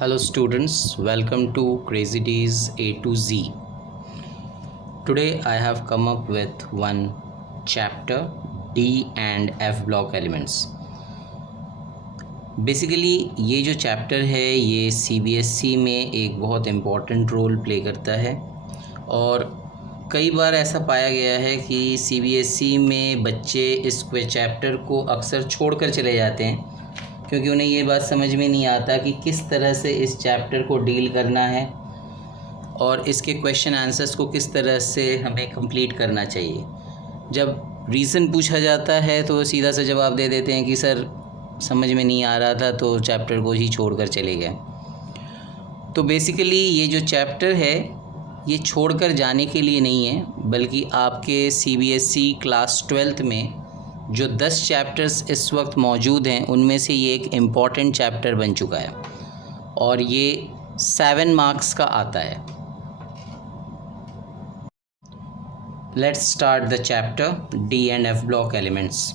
Hello students, welcome to Crazy Days A to Z. Today I have come up with one chapter, D and F block elements. Basically ये जो chapter है ये CBSE में एक बहुत important role play करता है और कई बार ऐसा पाया गया है कि CBSE में बच्चे इस चैप्टर को अक्सर छोड़कर चले जाते हैं क्योंकि उन्हें ये बात समझ में नहीं आता कि किस तरह से इस चैप्टर को डील करना है और इसके क्वेश्चन आंसर्स को किस तरह से हमें कंप्लीट करना चाहिए। जब रीज़न पूछा जाता है तो सीधा सा जवाब दे देते हैं कि सर समझ में नहीं आ रहा था तो चैप्टर को ही छोड़कर चले गए। तो बेसिकली ये जो चैप्टर है ये छोड़कर जाने के लिए नहीं है, बल्कि आपके CBSE क्लास 12th में जो 10 चैप्टर्स इस वक्त मौजूद हैं उनमें से ये एक इम्पॉर्टेंट चैप्टर बन चुका है और ये 7 मार्क्स का आता है। Let's start the chapter D and F block elements.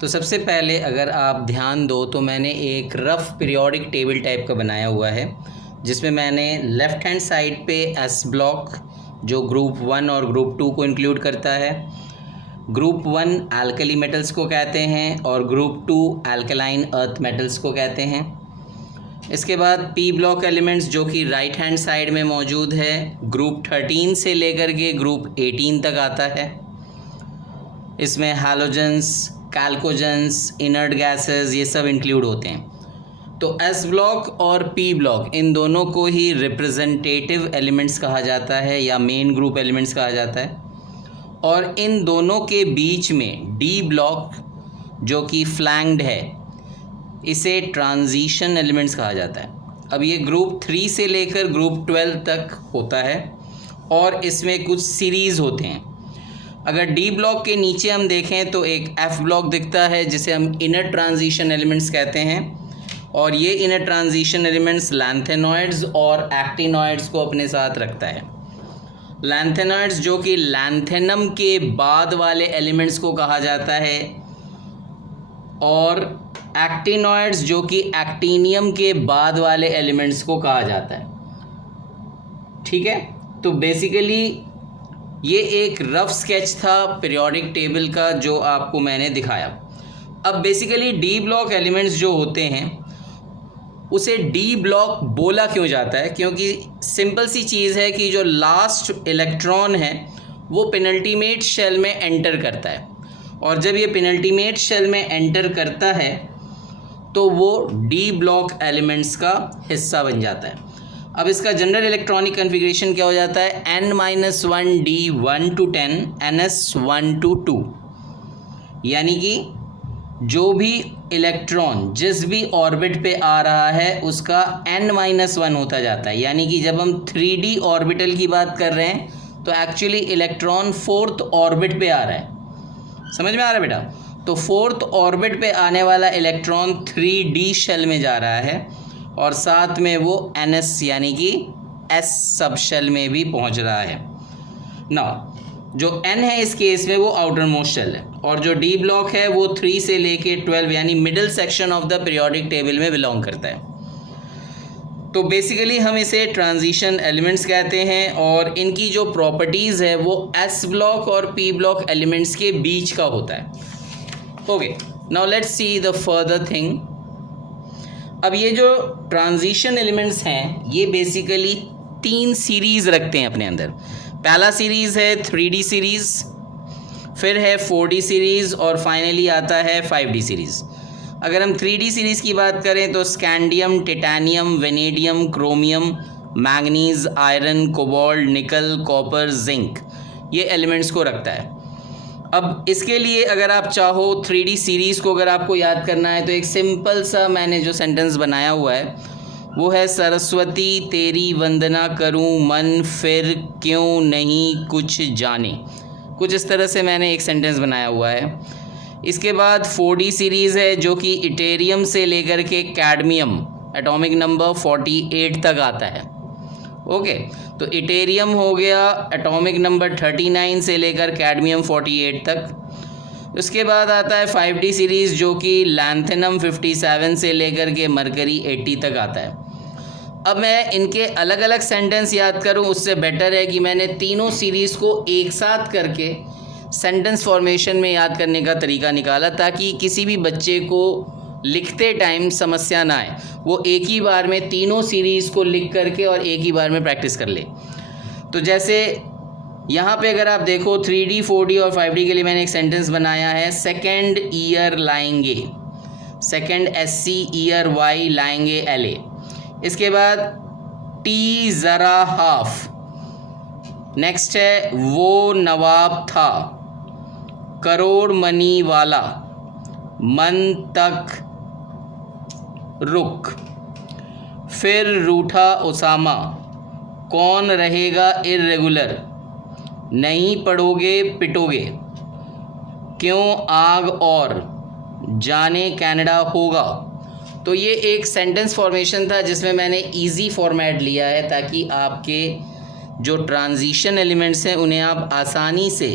तो सबसे पहले अगर आप ध्यान दो तो मैंने एक रफ़ पीरियोडिक टेबल टाइप का बनाया हुआ है जिसमें मैंने लेफ़्ट हैंड साइड पे एस ब्लॉक जो ग्रुप 1 और ग्रुप 2 को इंक्लूड करता है, ग्रुप 1 एल्कली मेटल्स को कहते हैं और ग्रुप 2 एल्कलाइन अर्थ मेटल्स को कहते हैं। इसके बाद पी ब्लॉक एलिमेंट्स जो कि राइट हैंड साइड में मौजूद है, ग्रुप 13 से लेकर के ग्रुप 18 तक आता है। इसमें हैलोजेंस, कैल्कोजेंस, इनर्ट गैसेस ये सब इंक्लूड होते हैं। तो एस ब्लॉक और पी ब्लॉक इन दोनों को ही रिप्रेजेंटेटिव एलिमेंट्स कहा जाता है या मेन ग्रुप एलिमेंट्स कहा जाता है और इन दोनों के बीच में डी ब्लॉक जो कि फ्लैंक्ड है इसे ट्रांजिशन एलिमेंट्स कहा जाता है। अब ये ग्रुप 3 से लेकर ग्रुप 12 तक होता है और इसमें कुछ सीरीज़ होते हैं। अगर डी ब्लॉक के नीचे हम देखें तो एक एफ ब्लॉक दिखता है जिसे हम इनर ट्रांजिशन एलिमेंट्स कहते हैं और ये इनर ट्रांजिशन एलिमेंट्स लैंथेनॉइड्स और एक्टिनॉइड्स को अपने साथ रखता है। लैंथेनॉइड्स जो कि लैंथेनम के बाद वाले एलिमेंट्स को कहा जाता है और एक्टिनॉइड्स जो कि एक्टिनियम के बाद वाले एलिमेंट्स को कहा जाता है। ठीक है, तो बेसिकली ये एक रफ स्केच था पीरियोडिक टेबल का जो आपको मैंने दिखाया। अब बेसिकली डी ब्लॉक एलिमेंट्स जो होते हैं उसे डी ब्लॉक बोला क्यों जाता है, क्योंकि सिंपल सी चीज़ है कि जो लास्ट इलेक्ट्रॉन है वो पेनल्टीमेट शेल में एंटर करता है और जब ये पेनल्टीमेट शेल में एंटर करता है तो वो डी ब्लॉक एलिमेंट्स का हिस्सा बन जाता है। अब इसका जनरल इलेक्ट्रॉनिक कन्फिग्रेशन क्या हो जाता है, n-1 d 1 to 10 ns 1 to 2, यानी कि जो भी इलेक्ट्रॉन जिस भी ऑर्बिट पे आ रहा है उसका n-1 होता जाता है। यानी कि जब हम 3D ऑर्बिटल की बात कर रहे हैं तो एक्चुअली इलेक्ट्रॉन 4th ऑर्बिट पे आ रहा है। समझ में आ रहा है बेटा? तो 4th ऑर्बिट पे आने वाला इलेक्ट्रॉन 3D शेल में जा रहा है और साथ में वो ns यानी कि s सब शेल में भी पहुंच रहा है ना। जो n है इस केस में वो आउटर मोस्ट शेल है और जो डी ब्लॉक है वो 3 से लेके 12 यानी middle section of the periodic table में बिलोंग करता है। तो बेसिकली हम इसे ट्रांजिशन एलिमेंट्स कहते हैं और इनकी जो प्रॉपर्टीज़ है वो एस ब्लॉक और पी ब्लॉक एलिमेंट्स के बीच का होता है। Okay, now let's see the further thing. अब ये जो ट्रांजिशन एलिमेंट्स हैं ये बेसिकली 3 सीरीज़ रखते हैं अपने अंदर। पहला सीरीज़ है 3D सीरीज़, फिर है 4D सीरीज़ और फाइनली आता है 5D सीरीज़। अगर हम 3D सीरीज़ की बात करें तो scandium, titanium, vanadium, chromium, manganese, iron, cobalt, nickel, copper, zinc ये एलिमेंट्स को रखता है। अब इसके लिए अगर आप चाहो 3D सीरीज़ को अगर आपको याद करना है तो एक सिंपल सा मैंने जो सेंटेंस बनाया हुआ है वो है, सरस्वती तेरी वंदना करूं मन फिर क्यों नहीं कुछ जाने। कुछ इस तरह से मैंने एक सेंटेंस बनाया हुआ है। इसके बाद 4D सीरीज़ है जो कि इटेरियम से लेकर के कैडमियम एटॉमिक नंबर 48 तक आता है। ओके, तो इटेरियम हो गया एटॉमिक नंबर 39 से लेकर कैडमियम 48 तक। उसके बाद आता है 5D सीरीज़ जो कि लैंथेनम 57 से लेकर के मरकरी 80 तक आता है। अब मैं इनके अलग अलग सेंटेंस याद करूं उससे बेटर है कि मैंने तीनों सीरीज़ को एक साथ करके सेंटेंस फॉर्मेशन में याद करने का तरीका निकाला, ताकि किसी भी बच्चे को लिखते टाइम समस्या ना आए, वो एक ही बार में तीनों सीरीज़ को लिख करके और एक ही बार में प्रैक्टिस कर ले। तो जैसे यहाँ पे अगर आप देखो 3D 4D और 5D के लिए मैंने एक सेंटेंस बनाया है, सेकेंड ईयर लाएंगे, सेकेंड SC ईयर Y लाएंगे LA। इसके बाद टी ज़रा हाफ, नेक्स्ट है वो नवाब था, करोड़ मनी वाला, मन तक रुक, फिर रूठा उसामा, कौन रहेगा इर्रेगुलर, नहीं पढ़ोगे पिटोगे, क्यों आग और, जाने कनाडा होगा। तो ये एक सेंटेंस फॉर्मेशन था जिसमें मैंने इजी फॉर्मेट लिया है, ताकि आपके जो ट्रांजिशन एलिमेंट्स हैं उन्हें आप आसानी से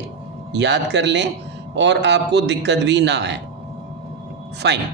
याद कर लें और आपको दिक्कत भी ना आए। फाइन।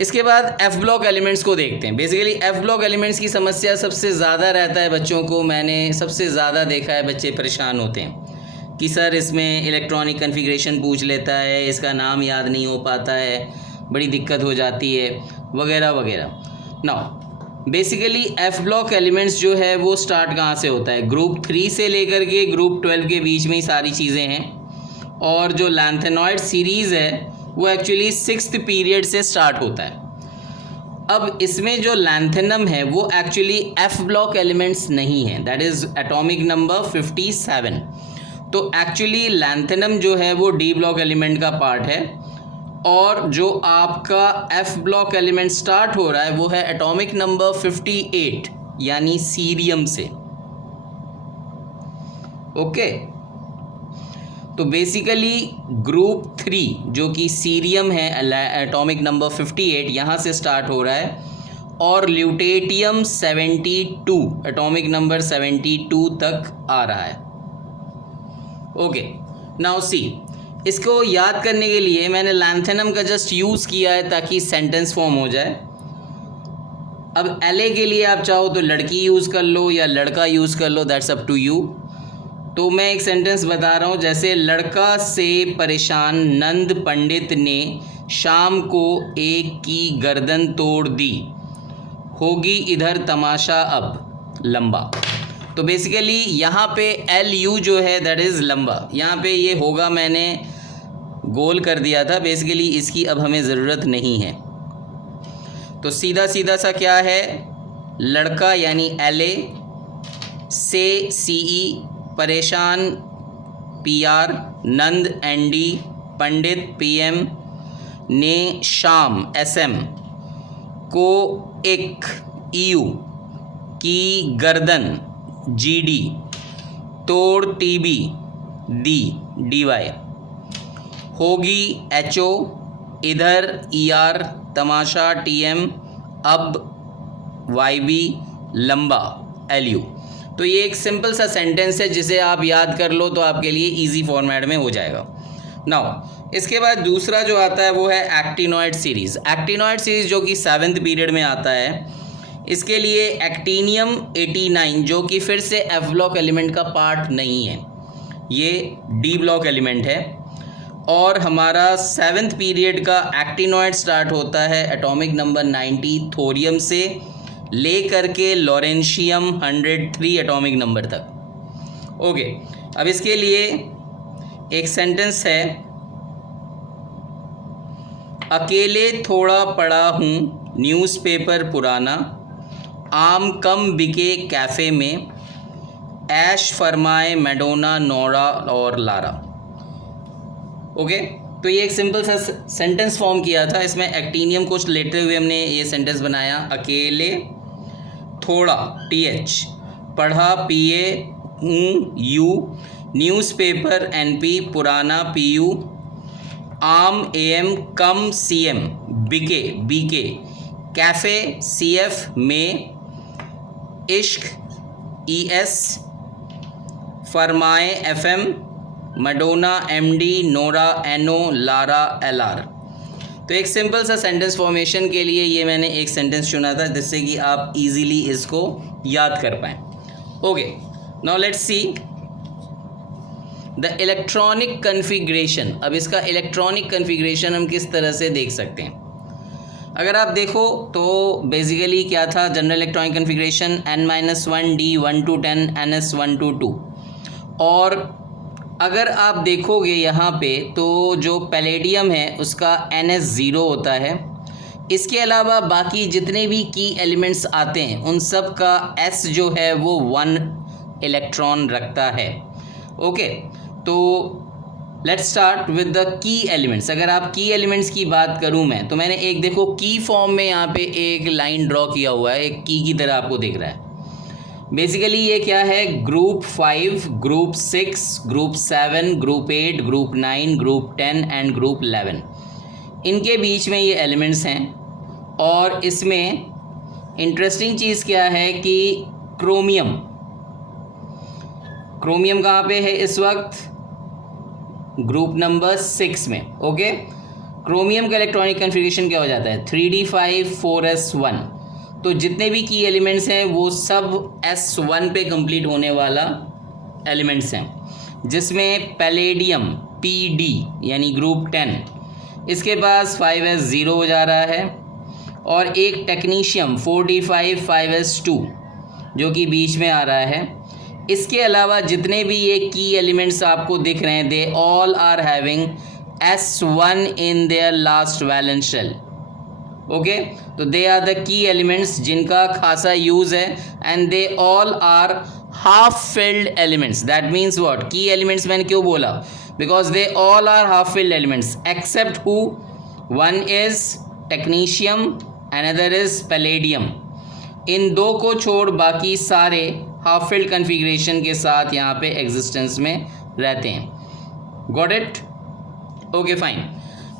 इसके बाद एफ ब्लॉक एलिमेंट्स को देखते हैं। बेसिकली एफ ब्लॉक एलिमेंट्स की समस्या सबसे ज़्यादा रहता है बच्चों को, मैंने सबसे ज़्यादा देखा है बच्चे परेशान होते हैं कि सर इसमें इलेक्ट्रॉनिक कन्फिग्रेशन पूछ लेता है, इसका नाम याद नहीं हो पाता है, बड़ी दिक्कत हो जाती है वगैरह वगैरह। Now basically F block elements जो है वो स्टार्ट कहाँ से होता है, ग्रुप 3 से लेकर के ग्रुप 12 के बीच में ही सारी चीज़ें हैं, और जो लैंथेनॉइड सीरीज़ है वो एक्चुअली 6th पीरियड से स्टार्ट होता है। अब इसमें जो लैंथेनम है वो एक्चुअली एफ ब्लॉक एलिमेंट्स नहीं है, दैट इज़ एटॉमिक नंबर 57। तो एक्चुअली लैंथेनम जो है वो डी ब्लॉक एलिमेंट का पार्ट है, और जो आपका एफ ब्लॉक एलिमेंट स्टार्ट हो रहा है वो है एटॉमिक नंबर 58 यानी सीरियम से। ओके, तो बेसिकली ग्रुप 3 जो कि सीरियम है एटॉमिक नंबर 58 यहाँ से स्टार्ट हो रहा है, और ल्यूटेटियम 72 एटॉमिक नंबर 72 तक आ रहा है। ओके, नाउ सी, इसको याद करने के लिए मैंने लैंथेनम का जस्ट यूज़ किया है ताकि सेंटेंस फॉर्म हो जाए। अब LA के लिए आप चाहो तो लड़की यूज़ कर लो या लड़का यूज़ कर लो, दैट्स अप टू यू। तो मैं एक सेंटेंस बता रहा हूँ, जैसे लड़का से परेशान नंद पंडित ने शाम को एक की गर्दन तोड़ दी, होगी इधर तमाशा अब लंबा। तो बेसिकली यहाँ पे LU जो है दैट इज़ लंबा, यहाँ पे ये होगा मैंने गोल कर दिया था, बेसिकली इसकी अब हमें ज़रूरत नहीं है। तो सीधा सीधा सा क्या है, लड़का यानी LA से CE, परेशान PR, नंद ND, पंडित PM, ने शाम SM, को एक EU, की गर्दन GD, तोड़ TB, दी DY, होगी HO, इधर ER, तमाशा TM, अब YB, लंबा LU। तो ये एक सिंपल सा सेंटेंस है जिसे आप याद कर लो तो आपके लिए इजी फॉर्मेट में हो जाएगा। नाउ इसके बाद दूसरा जो आता है वो है एक्टिनॉइड सीरीज़। एक्टिनॉइड सीरीज़ जो कि 7th पीरियड में आता है, इसके लिए एक्टिनियम 89 जो कि फिर से एफ ब्लॉक एलिमेंट का पार्ट नहीं है, ये डी ब्लॉक एलिमेंट है, और हमारा 7th पीरियड का एक्टिनॉइड स्टार्ट होता है एटॉमिक नंबर 90 थोरियम से ले करके लॉरेंशियम 103 एटॉमिक नंबर तक। ओके, अब इसके लिए एक सेंटेंस है, अकेले थोड़ा पढ़ा हूँ न्यूज़पेपर पुराना, आम कम बिके कैफ़े में, ऐश फरमाए मैडोना नोरा और लारा। ओके, तो ये एक सिंपल सा सेंटेंस फॉर्म किया था, इसमें एक्टिनियम को लेते हुए हमने ये सेंटेंस बनाया, अकेले थोड़ा TH, पढ़ा PA U, न्यूज़पेपर NP, पुराना PU, आम AM, कम CM, बिके BK, कैफ़े CF, में इश्क ES, फरमाए FM, Madonna MD, Nora NO, Lara LR। तो एक सिंपल सा सेंटेंस फॉर्मेशन के लिए ये मैंने एक सेंटेंस चुना था जिससे कि आप इजीली इसको याद कर पाएँ. Okay, now let's see the electronic configuration. अब इसका इलेक्ट्रॉनिक कन्फिग्रेशन हम किस तरह से देख सकते हैं. अगर आप देखो तो बेसिकली क्या था general electronic configuration n-1 d 1 to 10 ns 1 to 2. और अगर आप देखोगे यहाँ पे तो जो पैलेडियम है उसका ns 0 होता है. इसके अलावा बाकी जितने भी की एलिमेंट्स आते हैं उन सब का s जो है वो 1 इलेक्ट्रॉन रखता है. ओके, तो let's start with the key elements. अगर आप की एलिमेंट्स की बात करूं मैं तो मैंने एक देखो की फॉर्म में यहाँ पे एक लाइन ड्रॉ किया हुआ है, एक की तरह आपको दिख रहा है. बेसिकली ये क्या है, group 5, group 6, group 7, group 8, group 9, group 10 and group 11. इनके बीच में ये एलिमेंट्स हैं. और इसमें इंटरेस्टिंग चीज़ क्या है कि क्रोमियम कहाँ पे है इस वक्त, ग्रुप नंबर 6 में. ओके, क्रोमियम का इलेक्ट्रॉनिक कन्फिग्रेशन क्या हो जाता है, 3d5 4s1. तो जितने भी की एलिमेंट्स हैं वो सब s1 पे कंप्लीट होने वाला एलिमेंट्स हैं, जिसमें पैलेडियम pd यानी ग्रुप 10 इसके पास 5s0 हो जा रहा है. और एक टेक्नीशियम 4d5 5s2 जो कि बीच में आ रहा है. इसके अलावा जितने भी ये की एलिमेंट्स आपको दिख रहे हैं they all are having s1 in their last valence shell. Okay, तो they are the key elements जिनका खासा यूज़ है and they all are half filled elements. That means what, key elements मैंने क्यों बोला, because they all are half filled elements except who, one is technetium, another is palladium. इन दो को छोड़ बाकी सारे हाफ फिल्ड कन्फिग्रेशन के साथ यहाँ पे एग्जिस्टेंस में रहते हैं. Got it? Okay fine.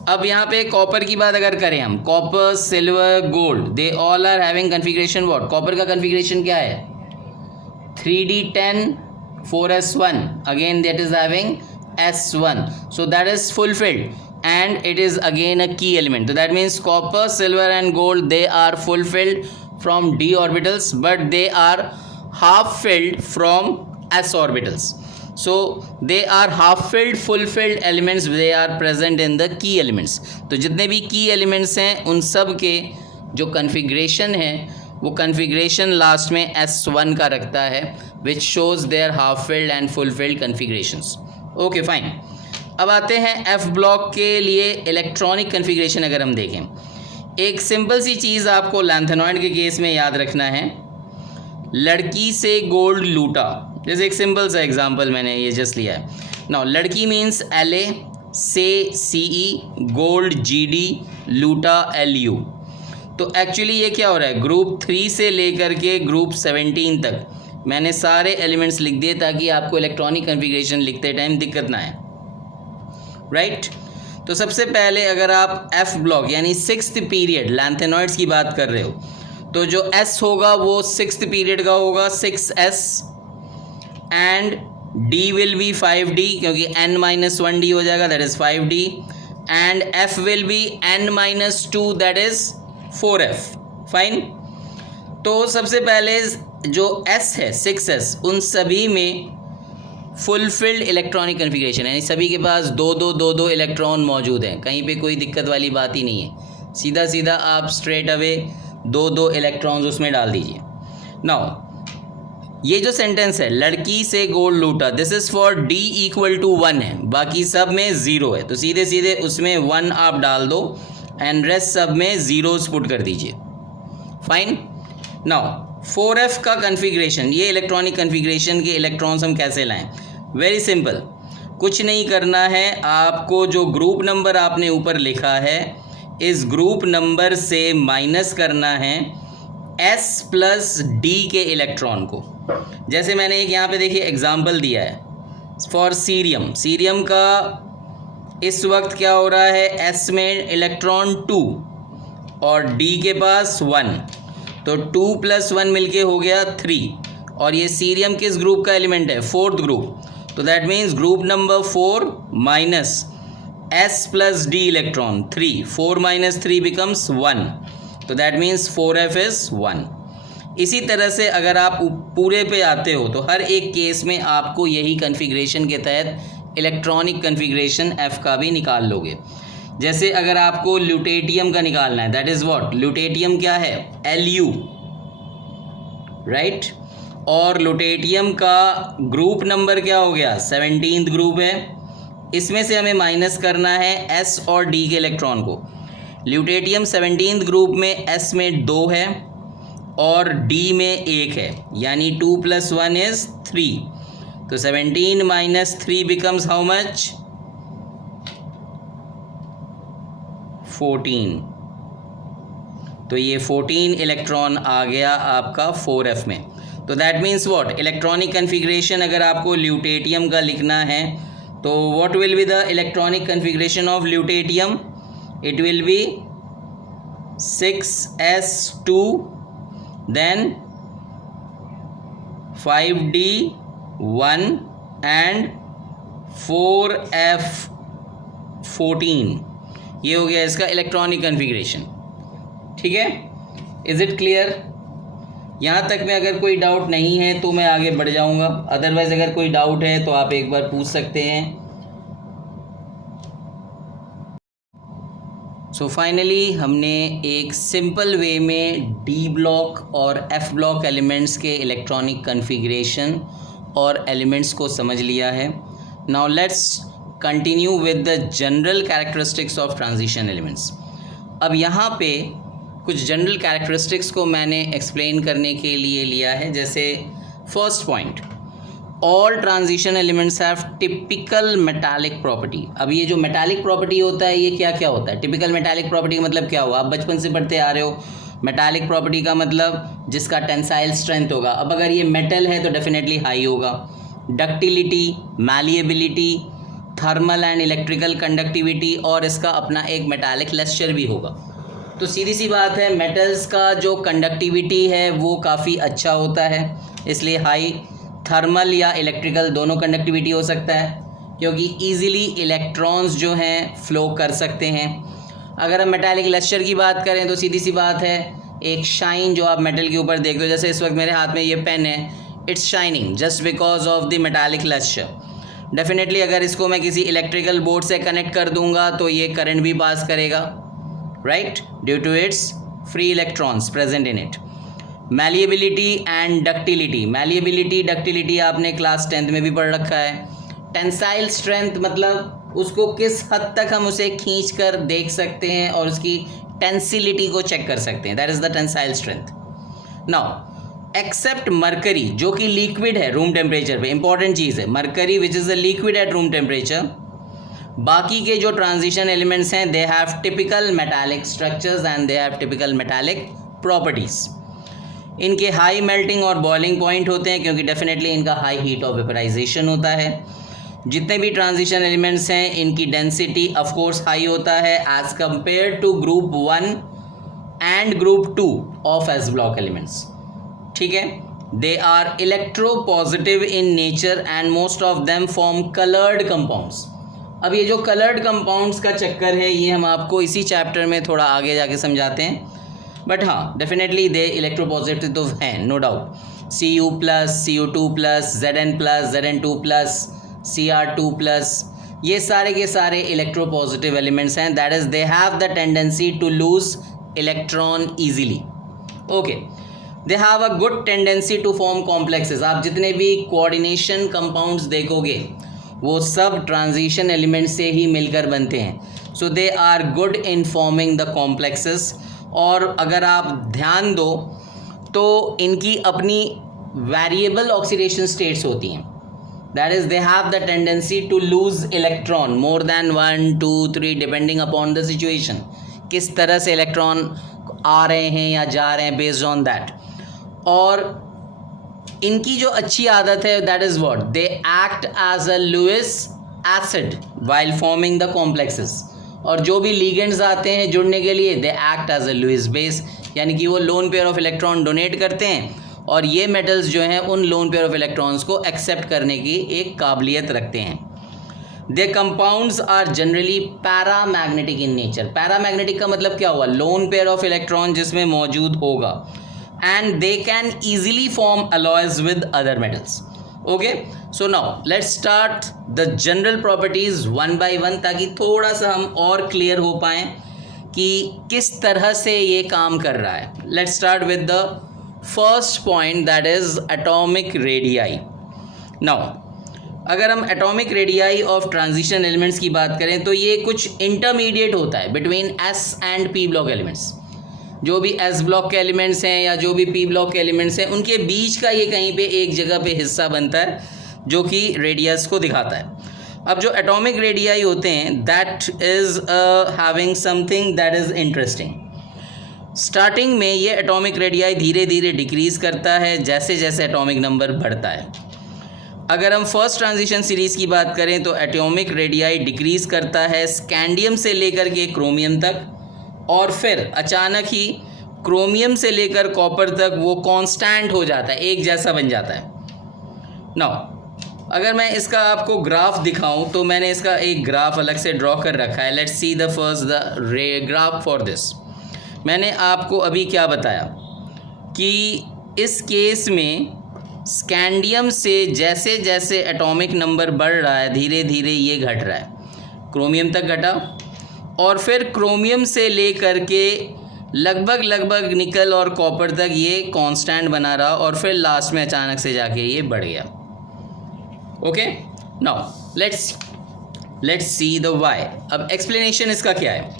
अब यहाँ पे कॉपर की बात अगर करें हम, copper, silver, gold, they all are having configuration what. Copper का कन्फिग्रेशन क्या है, 3d10 4s1, again that is having s1, so that is fulfilled and it is again a key element. So that means copper, silver and gold, they are fulfilled from d orbitals but they are half filled from s orbitals. So they are half filled fulfilled elements, they are present in the key elements. तो जितने भी की elements हैं उन सब के जो configuration है वो कन्फिग्रेशन लास्ट में s1 का रखता है, which shows their half filled and fulfilled configurations. Okay fine. अब आते हैं एफ ब्लॉक के लिए इलेक्ट्रॉनिक कन्फिग्रेशन. अगर हम देखें, एक सिंपल सी चीज़ आपको लैंथेनॉइड के केस में याद रखना है, लड़की से गोल्ड लूटा. जैसे एक सिंपल सा एग्जांपल मैंने ये जस्ट लिया है. नाउ लड़की मीन्स LA, से CE, गोल्ड GD, लूटा LU. तो एक्चुअली ये क्या हो रहा है, ग्रुप 3 से लेकर के ग्रुप 17 तक मैंने सारे एलिमेंट्स लिख दिए ताकि आपको इलेक्ट्रॉनिक कन्फिग्रेशन लिखते टाइम दिक्कत ना आए. राइट? तो सबसे पहले अगर आप एफ ब्लॉक यानी 6th पीरियड लैंथेनॉइड्स की बात कर रहे हो तो जो S होगा वो 6th पीरियड का होगा, 6s, and D will be 5D क्योंकि n-1D हो जाएगा, that is 5D, and F will be n-2 that is 4F. Fine. तो सबसे पहले जो S है 6s उन सभी में फुलफिल्ड इलेक्ट्रॉनिक कन्फिग्रेशन यानी सभी के पास दो इलेक्ट्रॉन मौजूद हैं. कहीं पे कोई दिक्कत वाली बात ही नहीं है, सीधा सीधा आप स्ट्रेट अवे दो इलेक्ट्रॉन्स उसमें डाल दीजिए. नाउ ये जो सेंटेंस है लड़की से गोल्ड लूटा, this is for D equal to 1 है, बाकी सब में 0 है, तो सीधे सीधे उसमें 1 आप डाल दो एंड रेस्ट सब में ज़ीरोस पुट कर दीजिए. फाइन. नाउ 4F का कन्फिग्रेशन, ये इलेक्ट्रॉनिक कन्फिग्रेशन के इलेक्ट्रॉन्स हम कैसे लाएं. वेरी सिंपल, कुछ नहीं करना है आपको. जो ग्रुप नंबर आपने ऊपर लिखा है इस ग्रुप नंबर से माइनस करना है S प्लस D के इलेक्ट्रॉन को. जैसे मैंने एक यहाँ पे देखिए एग्जाम्पल दिया है फॉर सीरियम. सीरियम का इस वक्त क्या हो रहा है, S में इलेक्ट्रॉन 2 और D के पास 1, तो 2 + 1 मिलके हो गया 3. और ये सीरियम किस ग्रुप का एलिमेंट है, 4th ग्रुप. तो that means group number 4 minus S plus D electron 3, 4 minus 3 becomes 1, तो दैट मीन्स 4f इज 1। इसी तरह से अगर आप पूरे पे आते हो तो हर एक केस में आपको यही कन्फिग्रेशन के तहत इलेक्ट्रॉनिक कन्फिग्रेशन F का भी निकाल लोगे। जैसे अगर आपको ल्यूटेटियम का निकालना है, दैट इज़ व्हाट, ल्यूटेटियम क्या है, Lu, राइट। और ल्यूटेटियम का ग्रुप नंबर क्या हो गया, 17th ग्रुप है। इसमें से हमें माइनस करना है S और D के इलेक्ट्रॉन को। ल्यूटेटियम 17th ग्रुप में S में 2 है और D में 1 है, यानी 2 + 1 इज 3, तो 17 minus 3 becomes how much, 14। तो ये 14 इलेक्ट्रॉन आ गया आपका 4f में। तो that means what, electronic configuration अगर आपको ल्यूटेटियम का लिखना है तो what will be the electronic configuration of lutetium, it will be 6s2 then 5d1 and 4f14, ये हो गया इसका इलेक्ट्रॉनिक कन्फिग्रेशन। ठीक है, इज़ इट क्लियर? यहाँ तक में अगर कोई डाउट नहीं है तो मैं आगे बढ़ जाऊँगा, अदरवाइज़ अगर कोई डाउट है तो आप एक बार पूछ सकते हैं। सो फाइनली हमने एक सिंपल वे में डी ब्लॉक और एफ ब्लॉक एलिमेंट्स के इलेक्ट्रॉनिक कन्फिग्रेशन और एलिमेंट्स को समझ लिया है। Now let's continue with the general characteristics of transition elements. अब यहाँ पे कुछ जनरल कैरेक्टरिस्टिक्स को मैंने एक्सप्लेन करने के लिए लिया है। जैसे first point, all transition elements have typical metallic property. अब ये जो मेटालिक प्रॉपर्टी होता है ये क्या क्या होता है? टिपिकल मेटालिक प्रॉपर्टी का मतलब क्या हुआ? आप बचपन से पढ़ते आ रहे हो, मेटालिक प्रॉपर्टी का मतलब जिसका टेंसाइल स्ट्रेंथ होगा। अब अगर ये मेटल है तो डेफिनेटली हाई होगा। Ductility, malleability, thermal and electrical conductivity, और इसका अपना एक मेटालिक लेस्चर भी होगा। तो सीधी सी बात है, मेटल्स का जो कंडक्टिविटी है वो काफ़ी अच्छा होता है, इसलिए हाई थर्मल या इलेक्ट्रिकल दोनों कंडक्टिविटी हो सकता है, क्योंकि ईजिली इलेक्ट्रॉन्स जो हैं फ़्लो कर सकते हैं। अगर हम मेटालिक लेस्चर की बात करें तो सीधी सी बात है, एक शाइन जो आप मेटल के ऊपर देखते हो, जैसे इस वक्त मेरे हाथ में ये पेन है, it's shining just because of the metallic lustre. Definitely अगर इसको मैं किसी इलेक्ट्रिकल बोर्ड से कनेक्ट कर दूंगा तो ये करंट भी पास करेगा, right, due to its free electrons present in it. Malleability and ductility, malleability ductility आपने क्लास 10th में भी पढ़ रखा है। टेंसाइल स्ट्रेंथ मतलब उसको किस हद तक हम उसे खींच कर देख सकते हैं और उसकी टेंसिलिटी को चेक कर सकते हैं, that is the tensile strength. Now except mercury जो कि लिक्विड है रूम टेम्परेचर पे, इंपॉर्टेंट चीज़ है, mercury which is a liquid at room temperature, बाकी के जो ट्रांजिशन एलिमेंट्स हैं they have typical metallic structures and they have typical metallic properties. इनके हाई मेल्टिंग और बॉइलिंग पॉइंट होते हैं क्योंकि डेफिनेटली इनका हाई हीट ऑफ वेपराइजेशन होता है। जितने भी ट्रांजिशन एलिमेंट्स हैं इनकी डेंसिटी ऑफ कोर्स हाई होता है as compare to group 1 and group 2 of S block elements. ठीक है, they are electropositive in nature and most of them form coloured compounds. अब ये जो कलर्ड कंपाउंड्स का चक्कर है ये हम आपको इसी चैप्टर में थोड़ा आगे जाके समझाते हैं, बट हाँ डेफिनेटली दे इलेक्ट्रोपॉजिटिव तो हैं, no doubt. Cu+, Cu2+, Zn+, Zn2+, Cr2+, ये सारे के सारे इलेक्ट्रोपॉजिटिव एलिमेंट्स हैं, that is they have the tendency to lose electron easily. Okay, they have a good tendency to form complexes. आप जितने भी कोऑर्डिनेशन कंपाउंड्स देखोगे वो सब ट्रांजिशन एलिमेंट से ही मिलकर बनते हैं। So they are good in forming the complexes. और अगर आप ध्यान दो तो इनकी अपनी वेरिएबल ऑक्सीडेशन स्टेट्स होती हैं, that is they have the tendency to lose electron more than 1, 2, 3 depending upon the situation, किस तरह से इलेक्ट्रॉन आ रहे हैं या जा रहे हैं बेस्ड ऑन दैट। और इनकी जो अच्छी आदत है that is what, they act as a Lewis acid while forming the complexes. और जो भी लीगेंड्स आते हैं जुड़ने के लिए they act as a Lewis base, यानी कि वो lone pair of electron donate करते हैं और ये मेटल्स जो हैं उन लोन पेयर ऑफ इलेक्ट्रॉन्स को एक्सेप्ट करने की एक काबिलियत रखते हैं। their compounds are generally paramagnetic in nature. Paramagnetic का मतलब क्या हुआ? lone pair of electron जिसमें मौजूद होगा, and they can easily form alloys with other metals. Okay, so now let's start the general properties one by one, ताकि थोड़ा सा हम और क्लियर हो पाएँ कि किस तरह से ये काम कर रहा है. Let's start with the first point, that is atomic radii. Now अगर हम atomic radii of transition elements की बात करें तो ये कुछ इंटरमीडिएट होता है between S and P block elements. जो भी एस ब्लॉक के एलिमेंट्स हैं या जो भी पी ब्लॉक के एलिमेंट्स हैं, उनके बीच का ये कहीं पे एक जगह पे हिस्सा बनता है जो कि रेडियस को दिखाता है. अब जो एटॉमिक रेडियाई होते हैं, that is having something that is interesting. Starting में ये एटॉमिक रेडियाई धीरे धीरे डिक्रीज़ करता है जैसे जैसे एटॉमिक नंबर बढ़ता है. अगर हम फर्स्ट ट्रांजिशन सीरीज़ की बात करें तो एटॉमिक रेडियाई डिक्रीज़ करता है स्कैंडियम से लेकर के क्रोमियम तक, और फिर अचानक ही क्रोमियम से लेकर कॉपर तक वो कांस्टेंट हो जाता है, एक जैसा बन जाता है. नाउ अगर मैं इसका आपको ग्राफ दिखाऊं तो मैंने इसका एक ग्राफ अलग से ड्रॉ कर रखा है. Let's see the first the graph for this. मैंने आपको अभी क्या बताया कि इस केस में स्कैंडियम से जैसे जैसे एटॉमिक नंबर बढ़ रहा है, धीरे धीरे ये घट रहा है. क्रोमियम तक घटा, और फिर क्रोमियम से लेकर के लगभग निकल और कॉपर तक ये कांस्टेंट बना रहा, और फिर लास्ट में अचानक से जाके ये बढ़ गया. Okay, now let's see the why. अब एक्सप्लेनेशन इसका क्या है.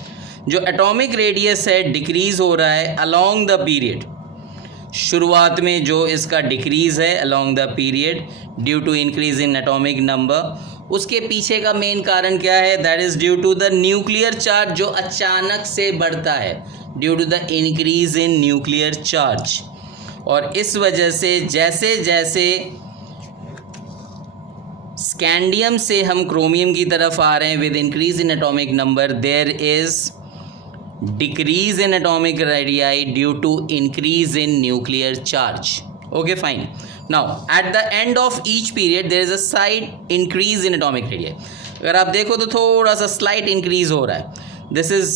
जो एटॉमिक रेडियस है डिक्रीज़ हो रहा है अलोंग द पीरियड. शुरुआत में जो इसका डिक्रीज़ है along the period due to increase in atomic number, उसके पीछे का मेन कारण क्या है? That is due to the nuclear charge, जो अचानक से बढ़ता है due to the increase in nuclear charge. और इस वजह से जैसे जैसे स्कैंडियम से हम क्रोमियम की तरफ आ रहे हैं with increase in atomic number, there is decrease in atomic radii due to increase in nuclear charge. Okay, fine. Now at the end of each period there is a slight increase in atomic radii. अगर आप देखो तो थोड़ा सा slight increase हो रहा है. This is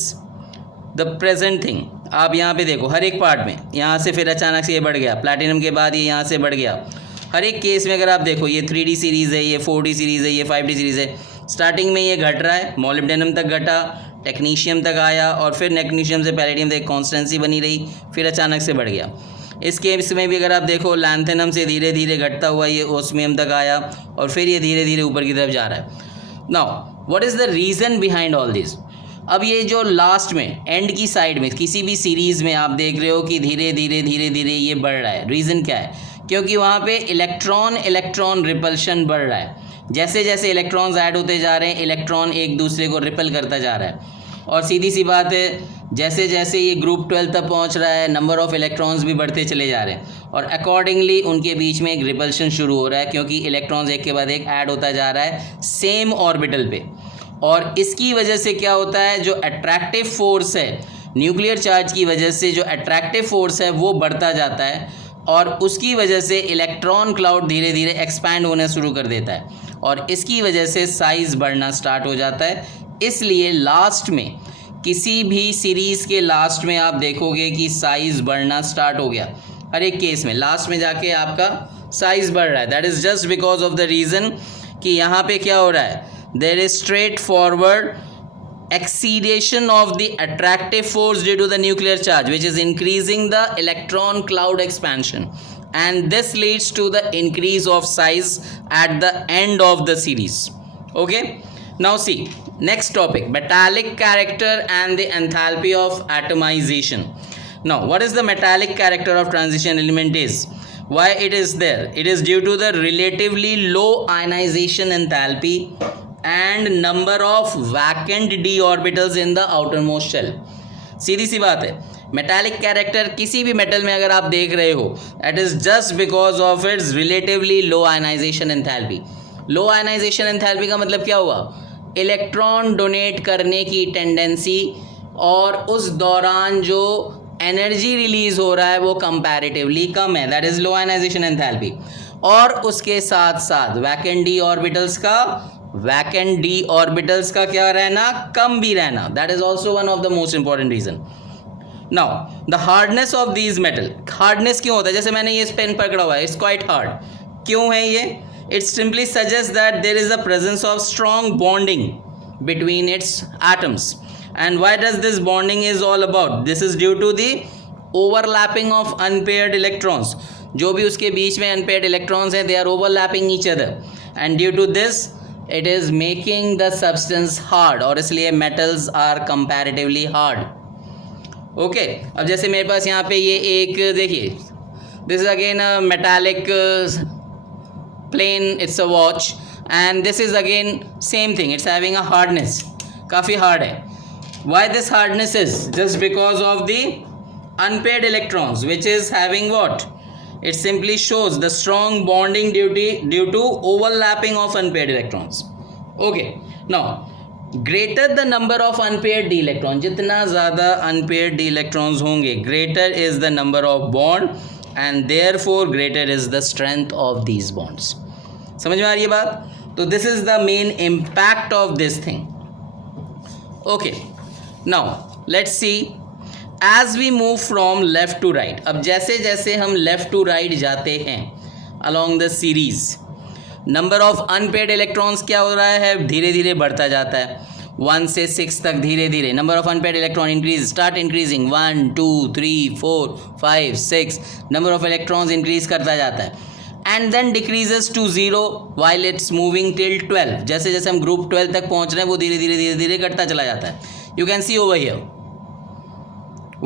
the present thing. आप यहाँ पे देखो हर एक पार्ट में, यहाँ से फिर अचानक से ये बढ़ गया, प्लैटिनम के बाद ये यहाँ से बढ़ गया. हर एक केस में अगर आप देखो, ये 3D सीरीज़ है, ये 4D सीरीज़ है, ये 5D सीरीज़ है. स्टार्टिंग में ये घट रहा है, मॉलिब्डेनम तक घटा, टेक्नीशियम तक आया, और फिर टेक्नीशियम से पैलेडियम तक कॉन्स्टेंसी बनी रही, फिर अचानक से बढ़ गया. इस केस में भी अगर आप देखो, लैंथेनम से धीरे धीरे घटता हुआ ये ओस्मियम तक आया, और फिर ये धीरे धीरे ऊपर की तरफ जा रहा है. Now what is the reason behind all this. अब ये जो लास्ट में एंड की साइड में किसी भी सीरीज़ में आप देख रहे हो कि धीरे धीरे ये बढ़ रहा है. रीज़न क्या है? क्योंकि वहाँ पे इलेक्ट्रॉन रिपल्शन बढ़ रहा है. जैसे जैसे इलेक्ट्रॉन्स ऐड होते जा रहे हैं, इलेक्ट्रॉन एक दूसरे को रिपल करता जा रहा है. और सीधी सी बात है, जैसे जैसे ये ग्रुप 12 तक पहुंच रहा है, नंबर ऑफ़ इलेक्ट्रॉन्स भी बढ़ते चले जा रहे हैं, और अकॉर्डिंगली उनके बीच में एक रिपल्शन शुरू हो रहा है, क्योंकि इलेक्ट्रॉन्स एक के बाद एक ऐड होता जा रहा है सेम ऑर्बिटल पे. और इसकी वजह से क्या होता है, जो अट्रैक्टिव फोर्स है न्यूक्लियर चार्ज की वजह से, जो अट्रैक्टिव फोर्स है वो बढ़ता जाता है, और उसकी वजह से इलेक्ट्रॉन क्लाउड धीरे धीरे एक्सपैंड होना शुरू कर देता है, और इसकी वजह से साइज़ बढ़ना स्टार्ट हो जाता है. इसलिए लास्ट में, किसी भी सीरीज़ के लास्ट में आप देखोगे कि साइज़ बढ़ना स्टार्ट हो गया. हर एक केस में लास्ट में जाके आपका साइज़ बढ़ रहा है. That is just because of the reason कि यहाँ पे क्या हो रहा है, there is straight forward excitation of the attractive force due to the nuclear charge, which is increasing the electron cloud expansion, and this leads to the increase of size at the end of the series. Okay, now see next topic, metallic character and the enthalpy of atomization. Now what is the metallic character of transition element is, why it is there? It is due to the relatively low ionization enthalpy and number of vacant d orbitals in the outermost shell. सीधी सी बात है, metallic character किसी भी metal में अगर आप देख रहे हो, that is just because of its relatively low ionization enthalpy. Low ionization enthalpy का मतलब क्या हुआ, इलेक्ट्रॉन डोनेट करने की टेंडेंसी, और उस दौरान जो एनर्जी रिलीज हो रहा है वो कंपैरेटिवली कम है, that is low ionization enthalpy. और उसके साथ साथ वैकेंट डी ऑर्बिटल्स का वैकेंट डी ऑर्बिटल्स का क्या रहना, कम भी रहना. That is also one of the most important reason. Now the hardness of these metal. Hardness क्यों होता है, जैसे मैंने ये पेन पकड़ा हुआ है, इट्स क्वाइट हार्ड. क्यों है ये? It simply suggest that there is a presence of strong bonding between its atoms. And why does this bonding is all about? This is due to the overlapping of unpaired electrons. जो भी उसके बीच में unpaired electrons हैं, they are overlapping each other, and due to this it is making the substance hard, और इसलिए metals are comparatively hard. Okay, अब जैसे मेरे पास यहाँ पे ये एक देखिए, this is again a metallic plane, it's a watch, and this is again same thing, it's having a hardness, काफ़ी hard है. Why this hardness is? Just because of the unpaired electrons, which is having what? It simply shows the strong bonding due to overlapping of unpaired electrons. Okay, now greater the number of unpaired d electrons, जितना ज़्यादा unpaired d electrons होंगे, greater is the number of bond, and therefore greater is the strength of these bonds. समझ में आ रही है बात? तो this is the main impact of this thing. Okay, now let's see as we move from left to right. अब जैसे जैसे हम लेफ्ट टू राइट जाते हैं along the series, number of unpaired electrons क्या हो रहा है, धीरे धीरे बढ़ता जाता है. 1 से 6 तक धीरे धीरे number of unpaired electron start increasing. 1 2 3 4 5 6 number of electrons increase करता जाता है, and then decreases to 0 while it's moving till 12. जैसे जैसे हम ग्रुप 12 तक पहुंच रहे हैं, वो धीरे धीरे धीरे धीरे घटता चला जाता है. You can see over here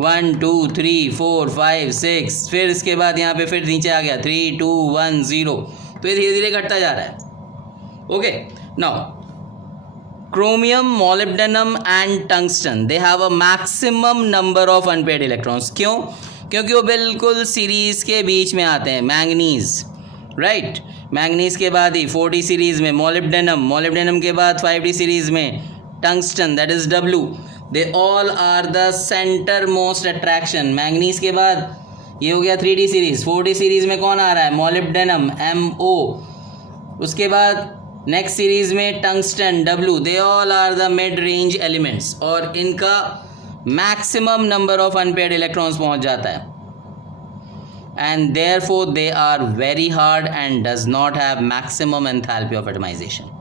1 2 3 4 5 6, फिर इसके बाद यहाँ पे फिर नीचे आ गया 3 2 1 0. तो ये धीरे धीरे घटता जा रहा है. Okay, now chromium, molybdenum and tungsten, they have a maximum number of unpaired electrons. क्यों? क्योंकि वो बिल्कुल सीरीज के बीच में आते हैं. मैंगनीज, राइट, मैंगनीज के बाद ही 4D सीरीज़ में मोलिब्डेनम के बाद 5D सीरीज़ में tungsten, that is W. They all are the centre most attraction. Manganese के बाद ये हो गया 3D सीरीज़. 4D सीरीज़ में कौन आ रहा है, मोलिब्डेनम MO. उसके बाद नेक्स्ट सीरीज़ में tungsten W. They all are the mid range elements, और इनका maximum number of unpaired electrons पहुंच जाता है, and therefore they are very hard and does not have maximum enthalpy of atomization.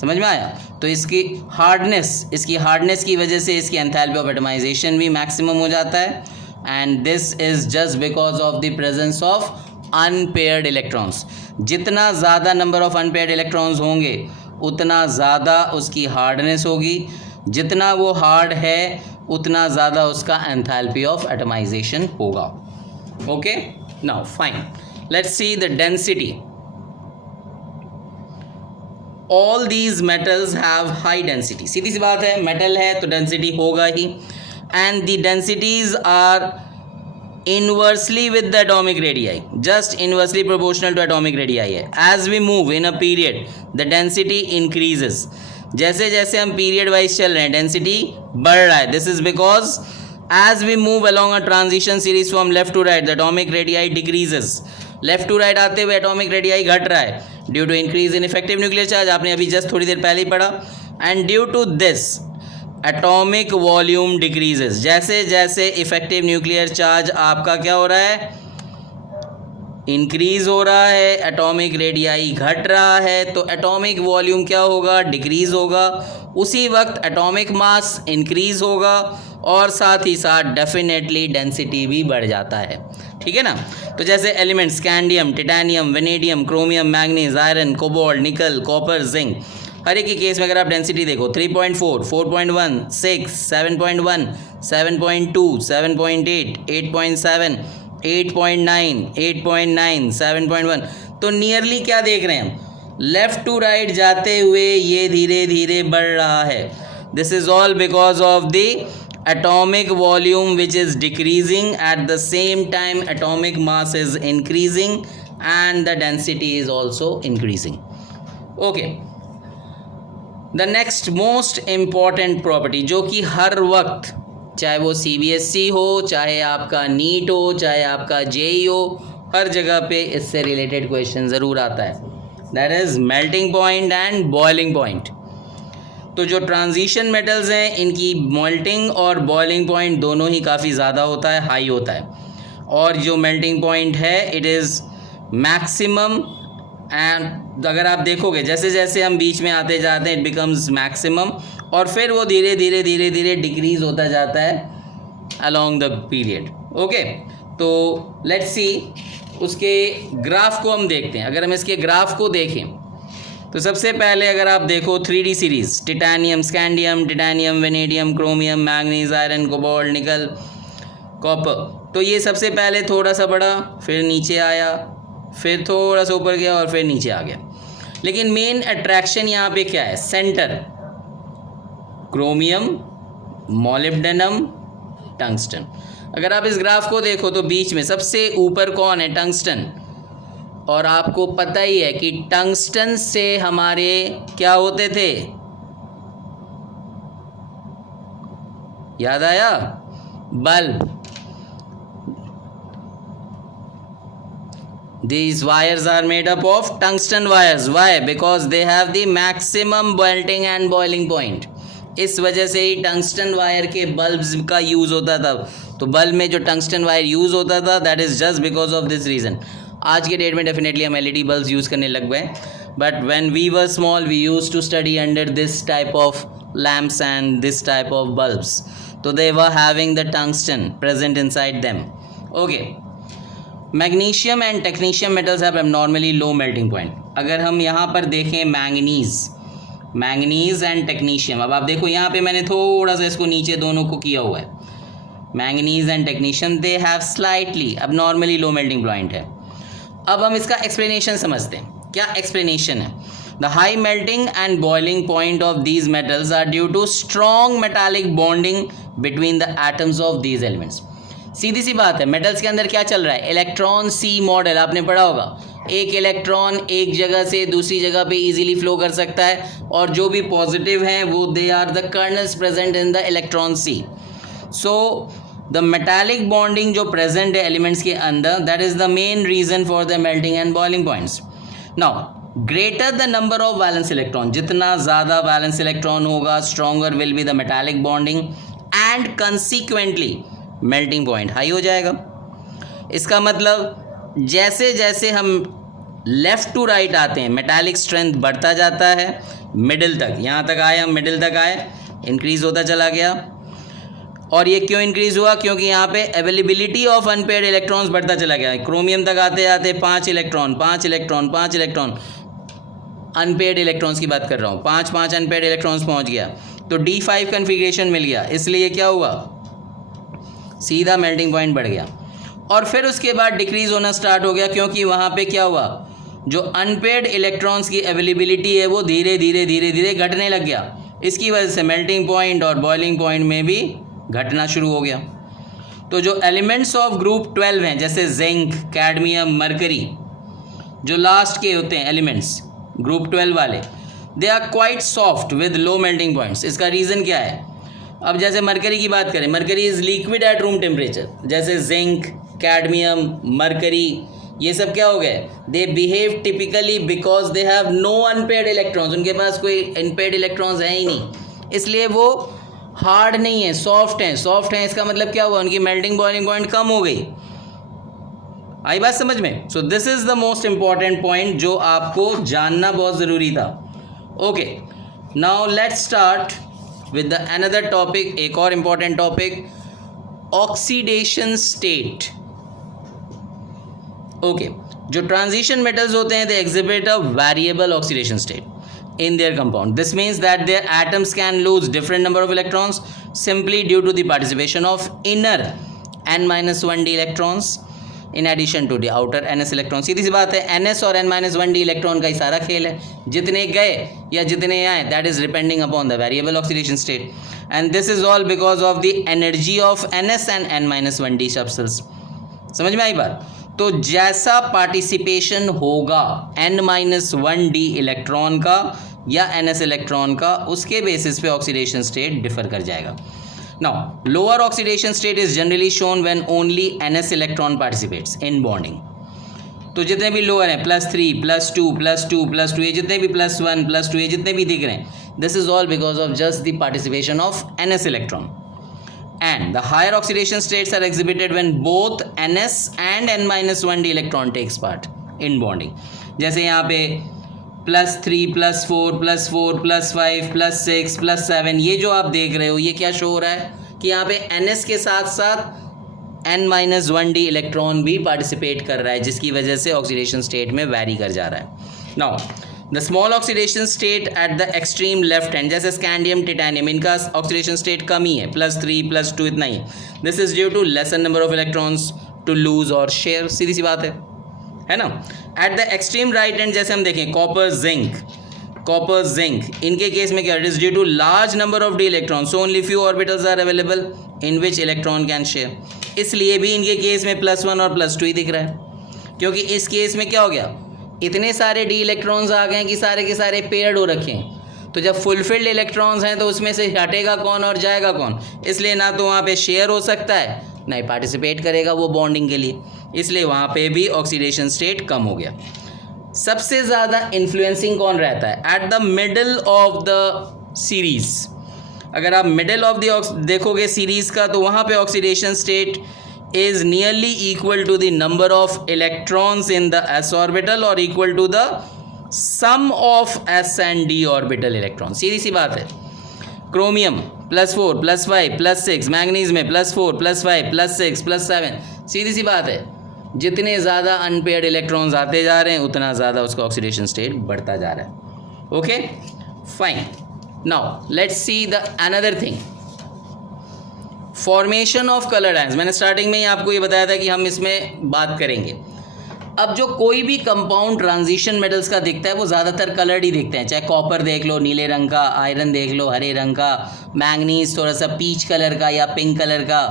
समझ में आया? तो इसकी हार्डनेस की वजह से इसकी एंथैल्पी ऑफ एटमाइजेशन भी मैक्सिमम हो जाता है, and this is just because of the presence of unpaired electrons. जितना ज़्यादा नंबर ऑफ अनपेयर्ड इलेक्ट्रॉन्स होंगे उतना ज़्यादा उसकी हार्डनेस होगी. जितना वो हार्ड है उतना ज़्यादा उसका एंथैल्पी ऑफ एटमाइजेशन होगा. Okay, now fine, let's see the density. All these metals have high density. सीधी सी बात है, मेटल है तो डेंसिटी होगा ही, and the densities are inversely with the atomic radii, just inversely proportional to atomic radii है. As we move in a period, the density increases. जैसे जैसे हम पीरियड वाइज चल रहे हैं, डेंसिटी बढ़ रहा है. This is because as we move along a transition series from left to right, the atomic radii decreases. Left to right आते हुए एटॉमिक रेडियाई घट रहा है due to increase in effective nuclear charge. आपने अभी जस्ट थोड़ी देर पहले ही पढ़ा. And due to this atomic volume decreases. जैसे जैसे इफेक्टिव न्यूक्लियर चार्ज आपका क्या हो रहा है, इंक्रीज हो रहा है, एटॉमिक रेडियाई घट रहा है, तो एटॉमिक वॉल्यूम क्या होगा, डिक्रीज होगा. उसी वक्त एटॉमिक मास इंक्रीज होगा और साथ ही साथ डेफिनेटली डेंसिटी भी बढ़ जाता है. ठीक है ना. तो जैसे elements scandium, titanium, vanadium, chromium, manganese, iron, cobalt, nickel, copper, zinc, हर एक के केस में अगर आप डेंसिटी देखो 3.4, 4.1, 6, 7.1, 7.2, 7.8, 8.7, 8.9, 8.9, 7.1, तो नियरली क्या देख रहे हैं हम, लेफ्ट टू राइट जाते हुए ये धीरे धीरे बढ़ रहा है. This is all because of the atomic volume which is decreasing, at the same time atomic mass is increasing and the density is also increasing. Okay, the next most important property जो कि हर वक्त चाहे वो CBSE हो, चाहे आपका NEET हो, चाहे आपका JEE हो, हर जगह पे इससे रिलेटेड क्वेश्चन ज़रूर आता है. That is melting point and boiling point. तो जो ट्रांजिशन मेटल्स हैं इनकी मेल्टिंग और बॉइलिंग पॉइंट दोनों ही काफ़ी ज़्यादा होता है, हाई होता है, और जो मेल्टिंग पॉइंट है इट इज़ मैक्सिमम। एंड अगर आप देखोगे जैसे जैसे हम बीच में आते जाते हैं इट बिकम्स मैक्सिमम, और फिर वो धीरे धीरे धीरे धीरे डिक्रीज होता जाता है अलोंग द पीरियड। ओके, तो लेट्स सी उसके ग्राफ को हम देखते हैं। अगर हम इसके ग्राफ को देखें तो सबसे पहले अगर आप देखो 3D series, titanium, scandium, titanium, vanadium, chromium, manganese, iron, cobalt, nickel, copper. तो ये सबसे पहले थोड़ा सा बढ़ा, फिर नीचे आया, फिर थोड़ा सा ऊपर गया और फिर नीचे आ गया। लेकिन मेन अट्रैक्शन यहाँ पे क्या है? Centre chromium, molybdenum, tungsten. अगर आप इस ग्राफ को देखो तो बीच में सबसे ऊपर कौन है? टंगस्टन। और आपको पता ही है कि टंगस्टन से हमारे क्या होते थे? याद आया? Bulb. These wires are made up of tungsten wires. Why? Because they have the maximum melting and boiling point. इस वजह से ही टंगस्टन वायर के बल्ब्स का यूज़ होता था। तो बल्ब में जो टंगस्टन वायर यूज़ होता था that is just because of this reason. आज के डेट में डेफिनेटली हम LED बल्ब्स यूज़ करने लग गए, but when we were small we used to study under this type of lamps and this type of bulbs, तो they were having the tungsten present inside them. Okay, magnesium and technetium metals have abnormally low melting point. अगर हम यहाँ पर देखें manganese and technetium, अब आप देखो यहाँ पे मैंने थोड़ा सा इसको नीचे दोनों को किया हुआ है। Manganese and technetium they have slightly abnormally low melting point है। अब हम इसका एक्सप्लेनेशन समझते हैं। क्या एक्सप्लेनेशन है? The high melting and boiling point of these metals are due to strong metallic bonding between the atoms of these elements. सीधी सी बात है, मेटल्स के अंदर क्या चल रहा है? इलेक्ट्रॉन सी मॉडल आपने पढ़ा होगा। एक इलेक्ट्रॉन एक जगह से दूसरी जगह पे इजीली फ्लो कर सकता है, और जो भी पॉजिटिव हैं वो they are the kernels present in the electron sea. So the metallic bonding जो प्रेजेंट है एलिमेंट्स के अंदर, that is the main reason for the melting and boiling points. Now greater the number of valence electron, जितना ज़्यादा valence electron होगा stronger will be the metallic bonding and consequently melting point high हो जाएगा। इसका मतलब जैसे जैसे हम लेफ़्ट टू राइट आते हैं मेटालिक स्ट्रेंथ बढ़ता जाता है, मिडिल तक, यहाँ तक आए हम, मिडिल तक आए, इंक्रीज़ होता चला गया। और ये क्यों इंक्रीज़ हुआ? क्योंकि यहाँ पे अवेलेबिलिटी ऑफ अनपेयर्ड इलेक्ट्रॉन्स बढ़ता चला गया। क्रोमियम तक आते आते 5 इलेक्ट्रॉन अनपेयर्ड इलेक्ट्रॉन्स की बात कर रहा हूँ, 5 अनपेयर्ड इलेक्ट्रॉन्स पहुँच गया, तो D5 कन्फिग्रेशन मिल गया। इसलिए क्या हुआ? सीधा मेल्टिंग पॉइंट बढ़ गया। और फिर उसके बाद डिक्रीज़ होना स्टार्ट हो गया, क्योंकि वहाँ पे क्या हुआ? जो अनपेयर्ड इलेक्ट्रॉन्स की अवेलेबिलिटी है वो धीरे धीरे घटने लग गया। इसकी वजह से मेल्टिंग पॉइंट और बॉइलिंग पॉइंट में भी घटना शुरू हो गया। तो जो एलिमेंट्स ऑफ ग्रुप 12 हैं, जैसे जिंक, कैडमियम, मरकरी, जो लास्ट के होते हैं एलिमेंट्स ग्रुप 12 वाले, they are quite soft with low melting points. इसका रीज़न क्या है? अब जैसे मरकरी की बात करें, mercury is liquid at room temperature. जैसे जिंक, कैडमियम, मरकरी, ये सब क्या हो गए? They behave typically because they have no unpaired electrons. उनके पास कोई अनपेयर्ड इलेक्ट्रॉन्स है ही नहीं, इसलिए वो हार्ड नहीं है, सॉफ्ट हैं। सॉफ्ट हैं इसका मतलब क्या हुआ? उनकी मेल्टिंग बॉइलिंग पॉइंट कम हो गई। आई बात समझ में? So this is the most important point जो आपको जानना बहुत ज़रूरी था। Okay, now let's start with the another topic, एक और important topic, oxidation state. Okay, जो ट्रांजिशन मेटल्स होते हैं they exhibit a variable oxidation state in their compound. This means that their atoms can lose different number of electrons simply due to the participation of inner n-1d electrons in addition to the outer ns electrons. सीधी सी बात है, ns और n-1d electron का ही सारा खेल है। जितने गए या जितने आए, that is depending upon the variable oxidation state, and this is all because of the energy of ns and n-1d substance. समझ में आई बात? तो जैसा पार्टिसिपेशन होगा n-1d इलेक्ट्रॉन का या ns इलेक्ट्रॉन का, उसके बेसिस पे ऑक्सीडेशन स्टेट डिफर कर जाएगा। Now lower oxidation state is generally shown when only ns electron participates in bonding. तो जितने भी लोअर हैं +3 +2 +2 +2 ये जितने भी +1 +2 ये जितने भी दिख रहे हैं, this is all because of just the participation of NS electron. And the higher oxidation states are exhibited when both NS and N-1d electron takes part in bonding. जैसे यहाँ पे +3 +4 +4 +5 +6 +7 ये जो आप देख रहे हो ये क्या शो हो रहा है कि यहाँ पे NS के साथ साथ N-1d इलेक्ट्रॉन भी पार्टिसिपेट कर रहा है, जिसकी वजह से ऑक्सीडेशन स्टेट में वैरी कर जा रहा है. Now the small oxidation state at the extreme left hand, जैसे स्कैंडियम टिटैनियम, इनका ऑक्सीडेशन स्टेट कम ही है, +3 +2 इतना ही. This is due to lesser number of electrons to lose और शेयर, सीधी सी बात है ना. At the extreme right hand जैसे हम देखें कॉपर जिंक, इनके केस में क्या, it is due to large number of D electron, so only few orbitals are available in which electron can share. इसलिए भी इनके केस में +1 और +2 ही दिख रहा है, क्योंकि इस केस में क्या हो गया, इतने सारे डी इलेक्ट्रॉन्स आ गए हैं कि सारे के सारे पेयर्ड हो रखे हैं. तो जब फुलफिल्ड इलेक्ट्रॉन्स हैं तो उसमें से हटेगा कौन और जाएगा कौन, इसलिए ना तो वहाँ पे शेयर हो सकता है ना ही पार्टिसिपेट करेगा वो बॉन्डिंग के लिए, इसलिए वहाँ पे भी ऑक्सीडेशन स्टेट कम हो गया. सबसे ज़्यादा इन्फ्लुएंसिंग कौन रहता है at the middle of the series. अगर आप मिडल ऑफ द देखोगे सीरीज़ का तो वहाँ पे oxidation state is nearly equal to the number of electrons in the s orbital or equal to the sum of s and d orbital electrons. सीधी सी बात है. क्रोमियम +4 +5 +6, मैंगनीज में +4 +5 +6 +7, सीधी सी बात है. जितने ज़्यादा अनपेयर्ड इलेक्ट्रॉन्स आते जा रहे हैं उतना ज़्यादा उसका ऑक्सीडेशन स्टेट बढ़ता जा रहा है. Okay fine. Now let's see the another thing, formation of coloured ions. मैंने स्टार्टिंग में ही आपको ये बताया था कि हम इसमें बात करेंगे. अब जो कोई भी कंपाउंड ट्रांजिशन मेटल्स का दिखता है वो ज़्यादातर कलर्ड ही दिखते हैं, चाहे कॉपर देख लो नीले रंग का, आयरन देख लो हरे रंग का, मैंगनीज थोड़ा सा पीच कलर का या पिंक कलर का,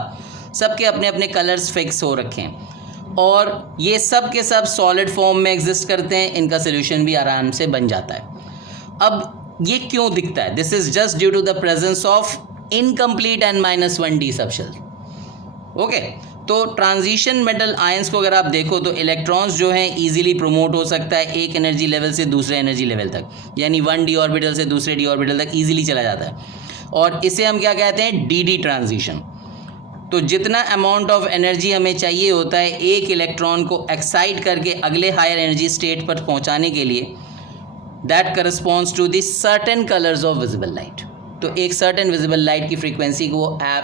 सबके अपने अपने कलर्स फिक्स हो रखे हैं और ये सब के सब सॉलिड फॉर्म में एग्जिस्ट करते हैं, इनका सोल्यूशन भी आराम से बन जाता है. अब ये क्यों दिखता है, this is just due to the presence of incomplete N-1d subshell. Okay, तो ट्रांजिशन मेटल आयंस को अगर आप देखो तो इलेक्ट्रॉन्स जो हैं इजीली प्रोमोट हो सकता है एक एनर्जी लेवल से दूसरे एनर्जी लेवल तक, यानी 1d ऑर्बिटल से दूसरे d ऑर्बिटल तक इजीली चला जाता है, और इसे हम क्या कहते हैं, dd ट्रांजिशन. तो जितना अमाउंट ऑफ एनर्जी हमें चाहिए होता है एक इलेक्ट्रॉन को एक्साइट करके अगले हायर एनर्जी स्टेट पर पहुंचाने के लिए, that corresponds to the certain colours of visible light. तो एक सर्टेन विजिबल लाइट की फ्रीक्वेंसी को ऐप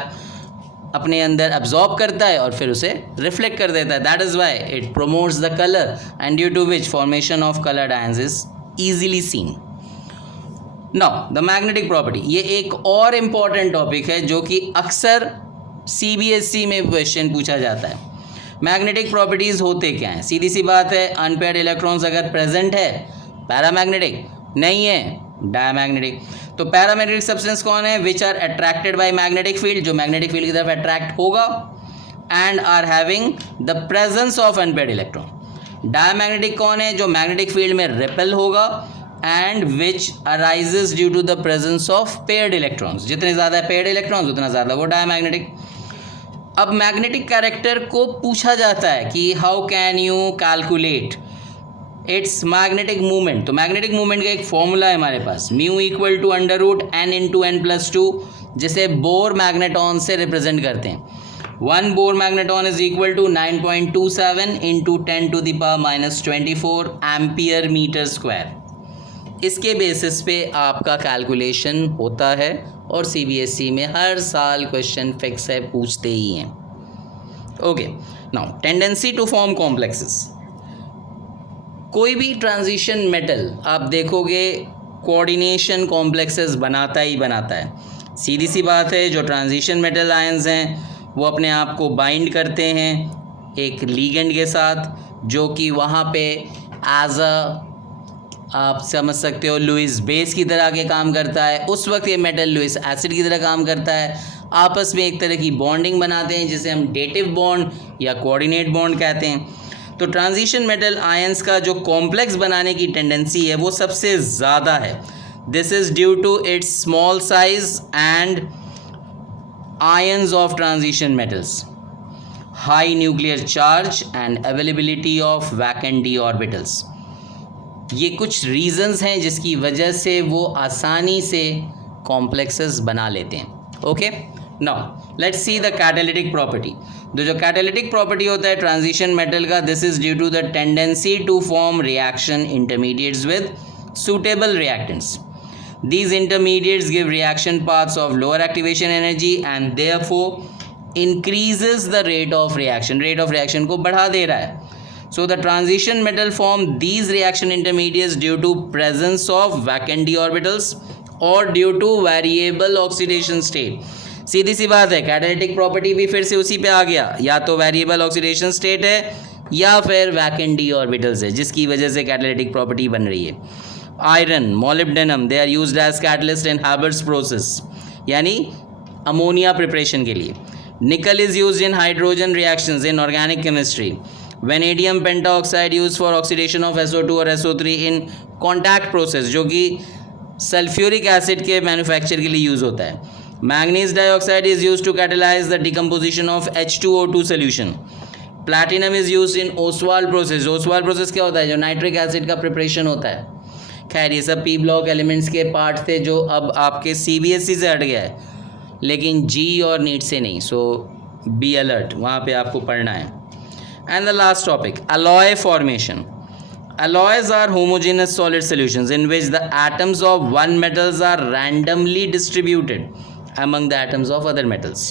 अपने अंदर अब्जॉर्ब करता है और फिर उसे रिफ्लेक्ट कर देता है. That is why it promotes the colour and due to which formation of coloured ions is easily seen. Now the magnetic property, ये एक और इम्पॉर्टेंट टॉपिक है जो कि अक्सर CBSE में क्वेश्चन पूछा जाता है. मैग्नेटिक प्रॉपर्टीज़ होते क्या हैं, सीधी सी बात है, अनपेयर्ड इलेक्ट्रॉन्स अगर प्रेजेंट है पैरामैग्नेटिक, नहीं है डायमैग्नेटिक. तो पैरामैग्नेटिक सब्सटेंस कौन है, which are attracted by magnetic field, जो मैग्नेटिक फील्ड की तरफ अट्रैक्ट होगा, and are having the presence of unpaired electron. Diamagnetic कौन है, जो मैग्नेटिक फील्ड में रिपेल होगा and which arises due to the presence of paired electrons. जितने ज़्यादा पेयर्ड इलेक्ट्रॉन्स उतना ज़्यादा वो डायमैग्नेटिक. अब मैग्नेटिक कैरेक्टर को पूछा जाता है कि how can you calculate its magnetic movement. तो मैग्नेटिक मूवमेंट का एक फॉर्मूला है हमारे पास, mu equal to √n into n+2, जिसे बोर मैग्नेटॉन से रिप्रेजेंट करते हैं. 1 Bohr magneton is equal to 9.27 into 10⁻⁻24 ampere metre square. इसके बेसिस पे आपका कैलकुलेशन होता है और CBSE में हर साल क्वेश्चन फिक्स है, पूछते ही हैं. Okay, now tendency to form complexes. कोई भी ट्रांजिशन मेटल आप देखोगे कोऑर्डिनेशन कॉम्प्लेक्सेस बनाता ही बनाता है. सीधी सी बात है, जो ट्रांजिशन मेटल आयंस हैं वो अपने आप को बाइंड करते हैं एक लीगेंड के साथ, जो कि वहाँ पे एज अ आप समझ सकते हो लुईस बेस की तरह के काम करता है. उस वक्त ये मेटल लुईस एसिड की तरह काम करता है. आपस में एक तरह की बॉन्डिंग बनाते हैं जिसे हम डेटिव बॉन्ड या कोऑर्डिनेट बॉन्ड कहते हैं. तो ट्रांजिशन मेटल आयंस का जो कॉम्प्लेक्स बनाने की टेंडेंसी है वो सबसे ज़्यादा है. This is due to its small size and ions of transition metals. High nuclear charge and availability of vacant D orbitals. ये कुछ रीजंस हैं जिसकी वजह से वो आसानी से कॉम्प्लेक्सेस बना लेते हैं। Okay, now let's see the catalytic property. जो कैटालिटिक प्रॉपर्टी होता है ट्रांजिशन मेटल का, this is due to the tendency to form reaction intermediates with suitable reactants. These intermediates give reaction paths of lower activation energy and therefore increases the rate of reaction. Rate of reaction को बढ़ा दे रहा है. So the transition metal form these reaction intermediates due to presence of vacant d orbitals or due to variable oxidation state. सीधी सी बात है, catalytic property भी फिर से उसी पे आ गया, या तो वेरिएबल ऑक्सीडेशन स्टेट है या फिर वैकेंट डी ऑर्बिटल्स है जिसकी वजह से कैटालिटिक प्रॉपर्टी बन रही है। Iron, molybdenum, they are used as catalyst in Haber's process, यानी अमोनिया प्रिपरेशन के लिए। Nickel is used in hydrogen reactions in organic chemistry. Vanadium pentoxide used for oxidation of SO2 और SO3 इन कॉन्टैक्ट प्रोसेस, जो कि sulphuric acid के manufacture के लिए use होता है। Manganese dioxide is used to catalyse the decomposition of H2O2 solution. Platinum is used in Ostwald process. Ostwald process क्या होता है? जो नाइट्रिक एसिड का प्रिपरेशन होता है। खैर, ये सब पी ब्लॉक एलिमेंट्स के पार्ट थे जो अब आपके CBSE से हट गया है, लेकिन जी और नीट से नहीं। सो बी अलर्ट, वहाँ पे आपको पढ़ना है। And the last topic, alloy formation. Alloys are homogeneous solid solutions in which the atoms of one metals are randomly distributed among the atoms of other metals.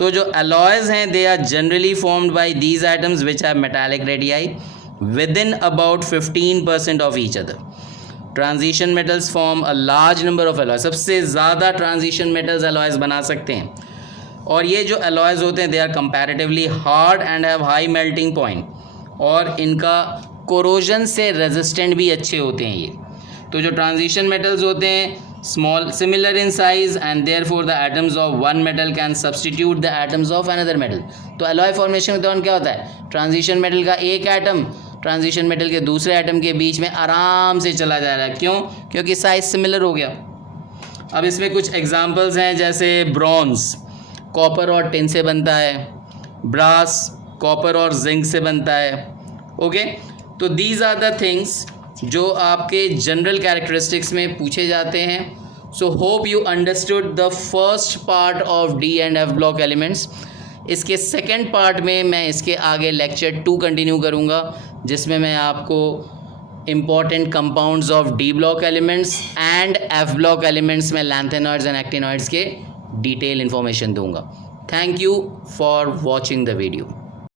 तो जो alloys हैं, they are generally formed by these atoms which have metallic radii within about 15% of each other. Transition metals form a large number of alloys. सबसे ज़्यादा transition metals alloys बना सकते हैं, और ये जो alloys होते हैं they are comparatively hard and have high melting point, और इनका कोरोजन से रेजिस्टेंट भी अच्छे होते हैं ये। तो जो ट्रांजिशन मेटल्स होते हैं small, similar in size, and therefore the atoms of one metal can substitute the atoms of another metal. तो अलॉय फॉर्मेशन के दौरान क्या होता है? ट्रांजिशन मेटल का एक एटम ट्रांजिशन मेटल के दूसरे एटम के बीच में आराम से चला जा रहा है। क्यों? क्योंकि साइज सिमिलर हो गया। अब इसमें कुछ एग्जाम्पल्स हैं, जैसे ब्रॉन्ज कॉपर और टिन से बनता है, ब्रास कॉपर और जिंक से बनता है। ओके, तो दीज आर द थिंग्स जो आपके जनरल कैरेक्टरिस्टिक्स में पूछे जाते हैं। So hope you understood the first part of D and F block elements. इसके सेकेंड पार्ट में मैं इसके आगे लेक्चर 2 कंटिन्यू करूँगा, जिसमें मैं आपको important compounds of D block elements and F block elements में लैंथेनॉइड्स एंड एक्टिनॉइड्स के डिटेल इन्फॉर्मेशन दूंगा। Thank you for watching the video.